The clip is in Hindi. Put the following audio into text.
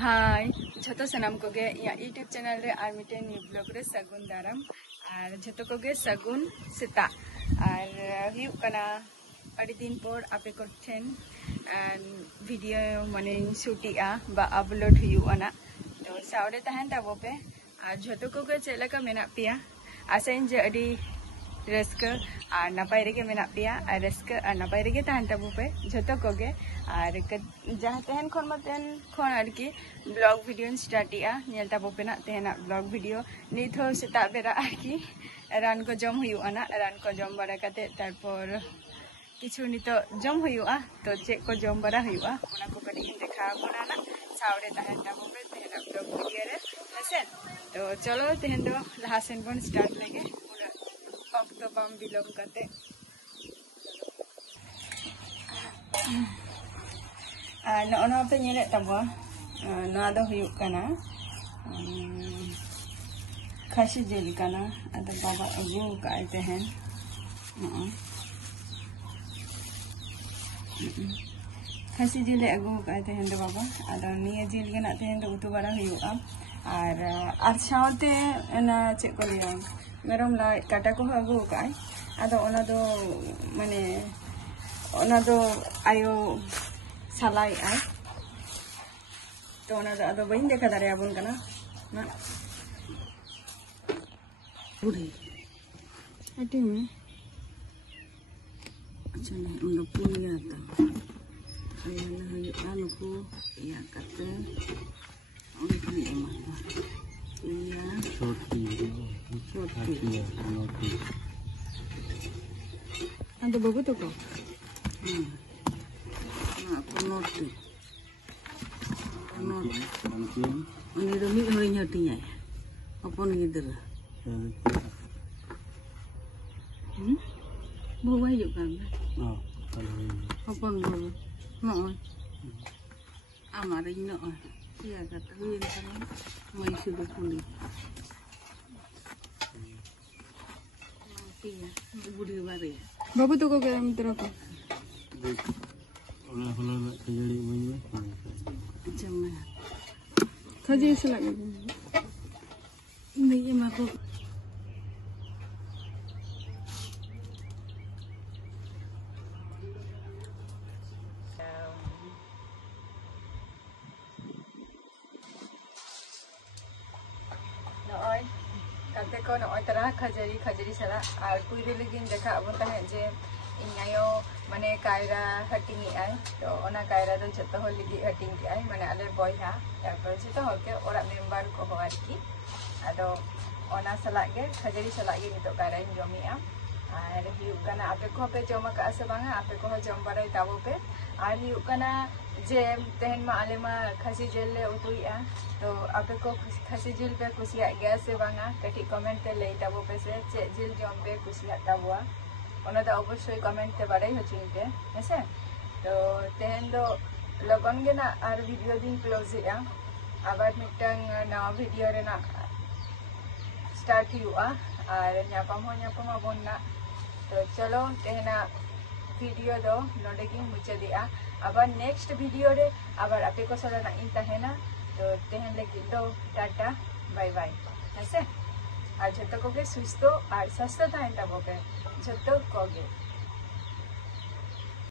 हाय झतो सनाम कोगे या यूट्यूब चैनल रे आर मिटेन न्यू ब्लॉग रे सगुन दाराम और झतो कोगे सगुन सेता और हुयु कना अड़ी दिन पर आपे को ठेन वीडियो माने शूटिंगा बा अपलोड हुयु आना तो सावरे तहन ताबो पे और झतो कोगे चेलका मेना पिया आसाइन जे अड़ी रस्का और नपाय रेगे मेना पिया और रस्का और नपाय रेगे तहन ताबो पे झतो कोगे और जहाँ तहन खन मतन खन आरकी ब्लॉग वीडियो स्टार्टिया नेल ताबो पेना तहना ब्लॉग वीडियो नित हो सेता बेरा आरकी रान को जम हुयु आना रान को जम बारा काते तारपर किछु नितो जम हुयुआ तो चेक को जम बारा हुयुआ ओना को कटी देखा कोना ना सावरे तहन ताबो पे तहना ब्लॉग वीडियो रे हसे तो चलो तहन दो लहासेन बन स्टार्ट लेगे पूरा ऑक्टो बम बिलोंग करते नॉना पे नेले तबो नॉा दो हुयुक काना खासी जिल काना अदो बाबा अगु काय तहन खासी जिले अगु काय तहन दो बाबा अदो निया जिल गेना तहन दो उतु बारा हुयुआ और सावते ना चेक को लिया मेरम ला काटा को अगु काय अदो ओना दो माने ओना दो आयो सालाई आय तो ओना दो अदो बइन देखा दारे आबुन कना ना बुरी अटी में अच्छा नहीं उन पुनिया तो ayana hayu anuku ya kate oleh kami emang iya shorty ada bagus tuh kok nah penoti ini demi harinya tinya apa nih gitu bawa yuk kan apa nih Noy, amarillo, sí, acá también muy chulo puli. Tía, budi bari. Babu tu kau kira mitra kau? Olah kejadi bunyi. Macam mana? Kaji selagi. Ini aku. Kate ko noy tara khajari sala ar puire legin dekha abon tahe je ingayo mane kaira hating ai to ona kaira do jotto hol ligi hating ki ai mane ale boyha tarpor jotto hol ke ora member ko ho arki ado ona sala ge khajari sala ge nito kaira jomi a ar hiuk kana ape ko pe joma ka ase banga ape ko jom barai tabo pe ar hiuk kana जे तहन मा आले मा खासी जेल ले उतुइया तो आपे को खासी जेल पे खुशिया गया से बांगा कटी कमेंट ते ले ताबो पे से चे जेल जम पे खुशिया ताबुआ ओना तो अवश्य कमेंट ते बारे होचिन पे हेसे तो तहन दो लगन गे ना आर वीडियो दिन क्लोज या आबार मिटंग ना वीडियो रे ना स्टार्ट हुआ और न्यापम बोना तो चलो तहना वीडियो दो नोडे की मुचादिया आबार नेक्स्ट वीडियो रे आबार आपे को सला ना इन तहेना तो तहन लेकिन दो टाटा बाय बाय ऐसे आज जतो को के सुस्तो और सस्तो तहन तबो के जतो को गे